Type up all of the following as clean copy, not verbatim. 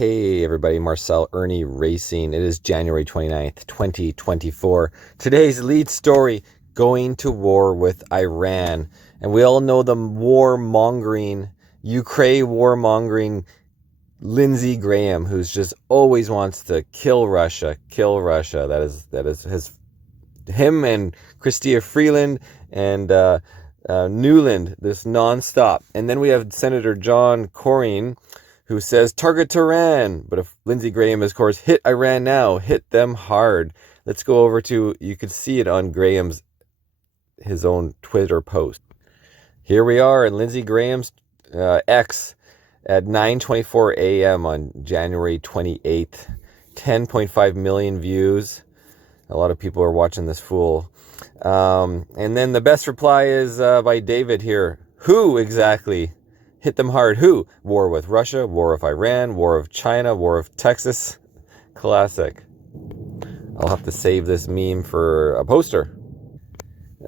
Hey everybody, Marcel Irnieracing. It is January 29th, 2024. Today's lead story, going to war with Iran. And we all know the warmongering, Ukraine warmongering Lindsey Graham, who's just always wants to kill Russia. That is him and Chrystia Freeland and Newland, this nonstop. And then we have Senator John Cornyn, who says, target Iran. But if Lindsey Graham is, of course, hit Iran now, hit them hard. Let's go over to, you can see it on his own Twitter post. Here we are in Lindsey Graham's X at 9:24 a.m. on January 28th. 10.5 million views. A lot of people are watching this fool. And then the best reply is by David here. Who exactly hit them hard? Who? War with Russia, war with Iran, war with China, war with Texas. Classic. I'll have to save this meme for a poster.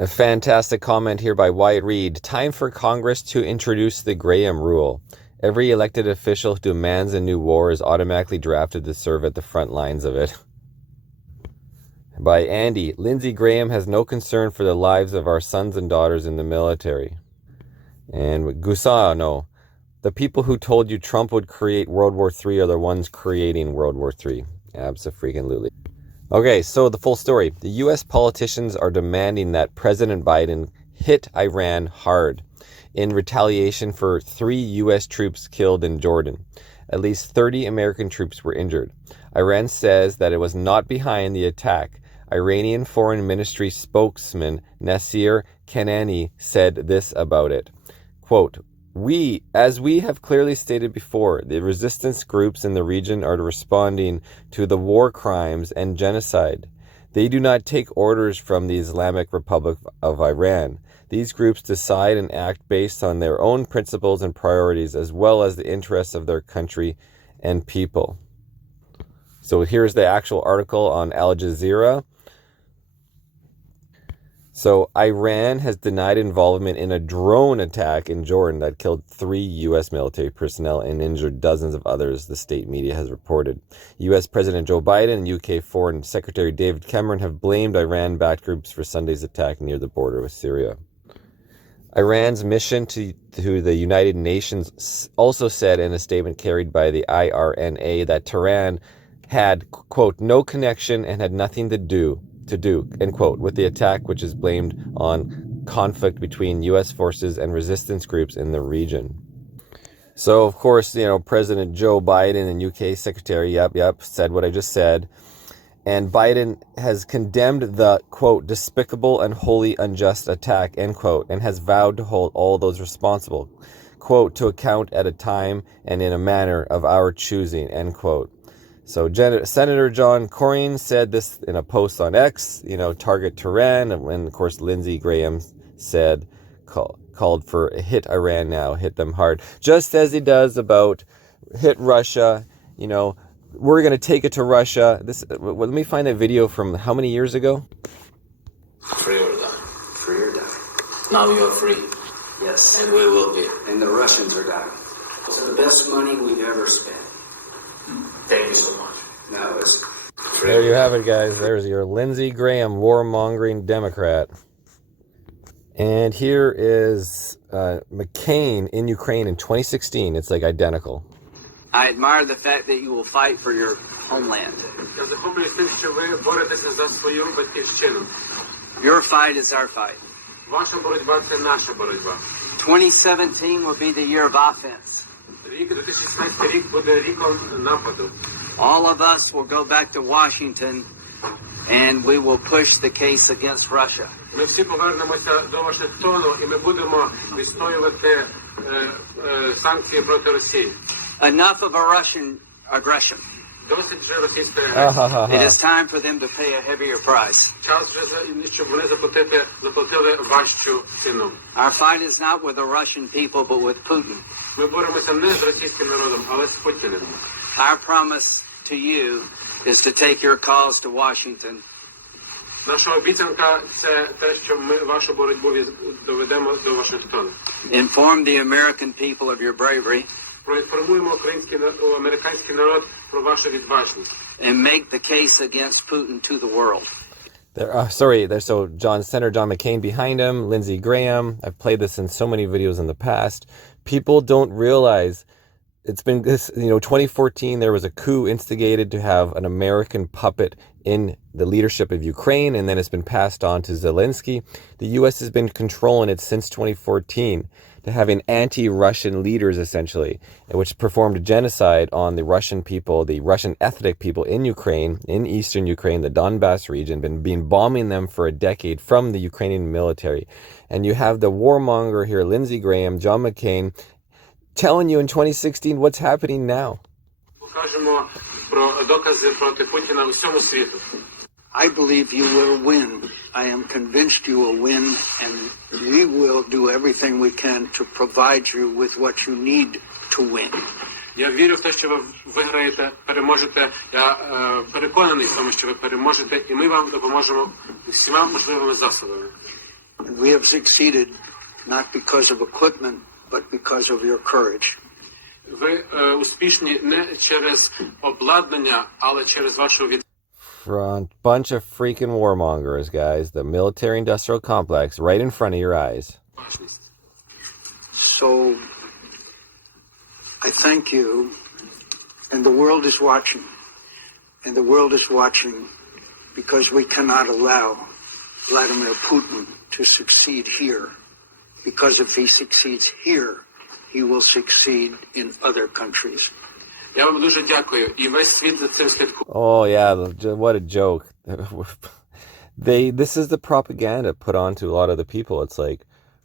A fantastic comment here by Wyatt Reed. Time for Congress to introduce the Graham rule. Every elected official who demands a new war is automatically drafted to serve at the front lines of it. By Andy. Lindsey Graham has no concern for the lives of our sons and daughters in the military. And Gusano, the people who told you Trump would create World War III are the ones creating World War III. Abso-freaking-lutely. Okay, so the full story. The U.S. politicians are demanding that President Biden hit Iran hard in retaliation for 3 U.S. troops killed in Jordan. At least 30 American troops were injured. Iran says that it was not behind the attack. Iranian Foreign Ministry spokesman Nasser Kanaani said this about it. Quote, as we have clearly stated before, the resistance groups in the region are responding to the war crimes and genocide. They do not take orders from the Islamic Republic of Iran. These groups decide and act based on their own principles and priorities, as well as the interests of their country and people. So here's the actual article on Al Jazeera. So Iran has denied involvement in a drone attack in Jordan that killed 3 U.S. military personnel and injured dozens of others, the state media has reported. U.S. President Joe Biden and U.K. Foreign Secretary David Cameron have blamed Iran-backed groups for Sunday's attack near the border with Syria. Iran's mission to the United Nations also said in a statement carried by the IRNA that Tehran had, quote, no connection and had nothing to do, end quote, with the attack, which is blamed on conflict between U.S. forces and resistance groups in the region. So, of course, President Joe Biden and UK Secretary, said what I just said. And Biden has condemned the, quote, despicable and wholly unjust attack, end quote, and has vowed to hold all those responsible, quote, to account at a time and in a manner of our choosing, end quote. So Senator John Cornyn said this in a post on X, target Iran, and of course Lindsey Graham said, called for hit Iran now, hit them hard, just as he does about hit Russia. We're going to take it to Russia. Let me find that video from how many years ago? Free or die. Free or die. Now you're free. Yes. And we will be. And the Russians are dying. It's the best money we've ever spent. Thank you so much. No, it's there you have it, guys. There's your Lindsey Graham warmongering Democrat. And here is McCain in Ukraine in 2016. It's like identical. I admire the fact that you will fight for your homeland. Your fight is our fight. 2017 will be the year of offense. All of us will go back to Washington and we will push the case against Russia. Ми всі повернемося до Вашингтону і ми будемо відстоювати санкції проти Росії. Enough of a Russian aggression. Досить вже російської агресії. It is time for them to pay a heavier price. Час вже, щоб вони заплатили важчу ціну. Our fight is not with the Russian people, but with Putin. Ми боремося не з російським народом, але з Путіним. Our promise to you is to take your cause to Washington. Наша обіцянка – це те, що ми вашу боротьбу доведемо до Вашингтону. Inform the American people of your bravery. проінформуємо американський народ про вашу відважність. And make the case against Putin to the world. There's Senator John McCain behind him, Lindsey Graham. I've played this in so many videos in the past. People don't realize it's been this, 2014, there was a coup instigated to have an American puppet in the leadership of Ukraine, and then it's been passed on to Zelensky. The U.S. has been controlling it since 2014 to having anti-Russian leaders, essentially, which performed a genocide on the Russian people, the Russian ethnic people in Ukraine, in eastern Ukraine, the Donbass region, been bombing them for a decade from the Ukrainian military. And you have the warmonger here, Lindsey Graham, John McCain, telling you in 2016 what's happening now. Покажемо про докази проти Путіна усьому світу. I believe you will win. I am convinced you will win, and we will do everything we can to provide you with what you need to win. Я вірю в те, що ви виграєте, переможете. Я переконаний в тому, що ви переможете, і ми вам допоможемо всіма можливими засобами. We have succeeded not because of equipment, but because of your courage. Ви успішні не через обладнання, але через вашу відвагу. Front bunch of freaking warmongers, guys. The military-industrial complex right in front of your eyes. So, I thank you, and the world is watching. And the world is watching because we cannot allow Vladimir Putin to succeed here. Because if he succeeds here, he will succeed in other countries. Я вам дуже дякую, і весь світ за цим слідкує. Oh yeah, what a joke. This is the propaganda put onto a lot of the people. It's like,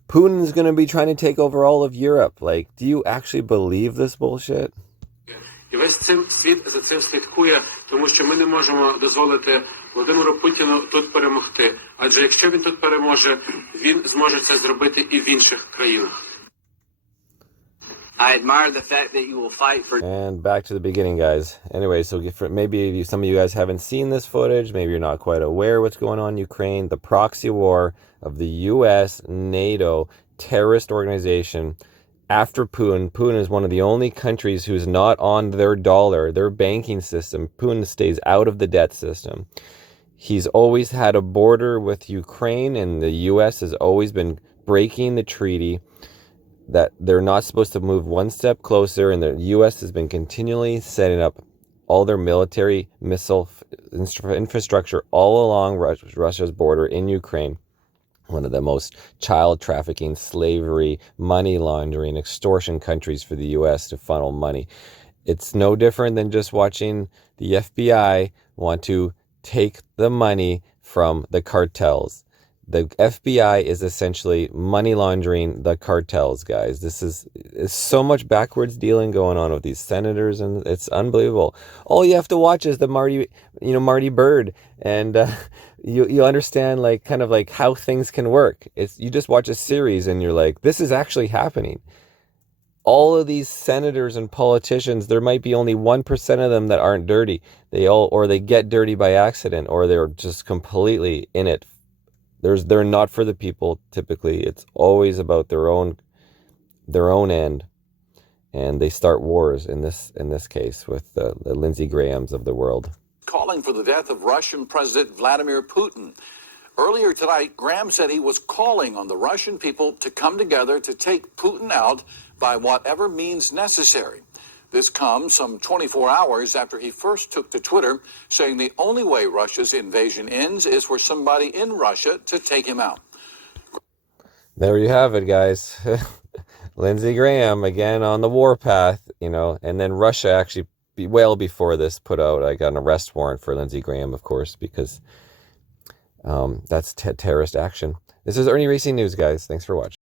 Putin's going to be trying to take over all of Europe. Like, do you actually believe this bullshit? І весь світ за цим слідкує, тому що ми не можемо дозволити Володимиру Путіну тут перемогти. Адже якщо він тут переможе, він зможе це зробити і в інших країнах. I admire the fact that you will fight for... And back to the beginning, guys. Anyway, so maybe some of you guys haven't seen this footage. Maybe you're not quite aware what's going on in Ukraine. The proxy war of the U.S., NATO, terrorist organization. After Putin, Putin is one of the only countries who's not on their dollar, their banking system. Putin stays out of the debt system. He's always had a border with Ukraine, and the U.S. has always been breaking the treaty that they're not supposed to move one step closer, and the U.S. has been continually setting up all their military missile infrastructure all along Russia's border in Ukraine. One of the most child trafficking, slavery, money laundering, extortion countries for the U.S. to funnel money. It's no different than just watching the FBI want to take the money from the cartels. The FBI is essentially money laundering the cartels, guys. This is so much backwards dealing going on with these senators, and it's unbelievable. All you have to watch is the Marty Bird, and you understand kind of how things can work. You just watch a series and you're like, this is actually happening. All of these senators and politicians, there might be only 1% of them that aren't dirty. They get dirty by accident, or they're just completely in it. They're not for the people. Typically, it's always about their own end, and they start wars. In this case, with the Lindsey Grahams of the world, calling for the death of Russian President Vladimir Putin. Earlier tonight, Graham said he was calling on the Russian people to come together to take Putin out by whatever means necessary. This comes some 24 hours after he first took to Twitter, saying the only way Russia's invasion ends is for somebody in Russia to take him out. There you have it, guys. Lindsey Graham, again, on the warpath, and then Russia actually, well before this, put out an arrest warrant for Lindsey Graham, of course, because that's terrorist action. This is Irnieracing News, guys. Thanks for watching.